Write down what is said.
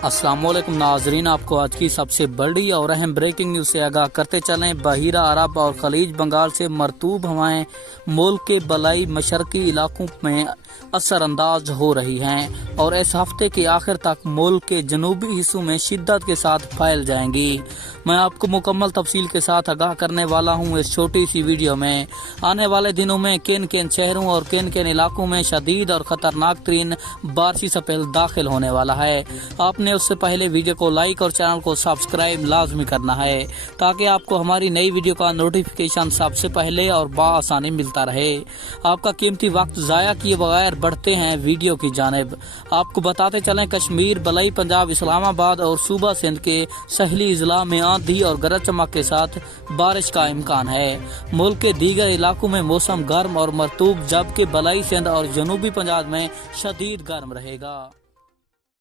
अस्सलाम वालेकुम नाजरीन, आपको आज की सबसे बड़ी और अहम ब्रेकिंग न्यूज से आगाह करते चलें। बहिरा अरब और खलीज बंगाल से मरतूब हवाएं मुल्क के बलाई मशरकी इलाकों में असरअंदाज हो रही हैं और इस हफ्ते के आखिर तक मुल्क के जनूबी हिस्सों में शिद्दत के साथ फैल जाएंगी। मैं आपको मुकम्मल तफसील के साथ आगाह करने वाला हूं इस छोटी सी वीडियो में। आने वाले दिनों में किन किन शहरों और किन किन इलाकों में शदीद और खतरनाक तरीन बारिशी स्पेल दाखिल होने वाला है। आपने उससे पहले वीडियो को लाइक और चैनल को सब्सक्राइब लाजमी करना है ताकि आपको हमारी नई वीडियो का नोटिफिकेशन सबसे पहले और बाआसानी मिलता रहे। आपका कीमती वक्त जाया किए बगैर बढ़ते हैं वीडियो की जानिब। आपको बताते चलें, कश्मीर, बलई पंजाब, इस्लामाबाद और सूबा सिंध के सहली इजला में आंधी और गरज चमक के साथ बारिश का इम्कान है। मुल्क के दीगर इलाकों में मौसम गर्म और मरतूब, जबकि बलई सिंध और जनूबी पंजाब में शदीद गर्म रहेगा।